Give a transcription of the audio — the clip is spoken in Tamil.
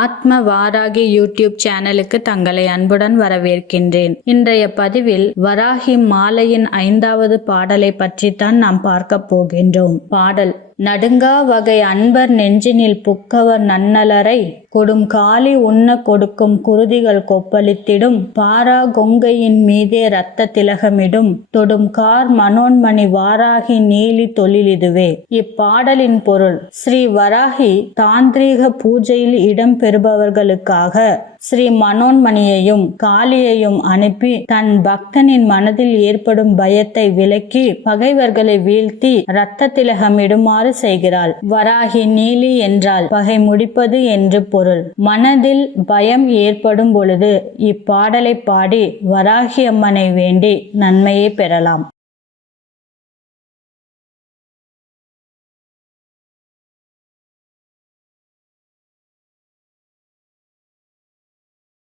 ஆத்ம வாராகி யூடியூப் சேனலுக்கு தங்களை அன்புடன் வரவேற்கின்றேன். இன்றைய பதிவில் வராகி மாலையின் 5வது பாடலை பற்றித்தான் நாம் பார்க்க போகின்றோம். பாடல்: நடுங்கா வகை அன்பர் நெஞ்சினில் புக்கவர் நன்னலரை கொடும் காலி உண்ண கொடுக்கும் குருதிகள் கொப்பளித்திடும் பாரா கொங்கையின் மீதே இரத்த திலகமிடும் தொடும் கார் மனோன்மணி வாராகி நீலி தொழிலிதுவே. இப்பாடலின் பொருள்: ஸ்ரீ வராகி தாந்திரீக பூஜையில் இடம் பெறுபவர்களுக்காக ஸ்ரீ மனோன்மணியையும் காளியையும் அனுப்பி தன் பக்தனின் மனதில் ஏற்படும் பயத்தை விலக்கி பகைவர்களை வீழ்த்தி இரத்த திலகமிடுமாறு செய்கிறாள். வராகி நீலி என்றால் பகை முடிப்பது என்று பொருள். மனதில் பயம் ஏற்படும் பொழுது இப்பாடலை பாடி வராகி அம்மனை வேண்டி நன்மையை பெறலாம்.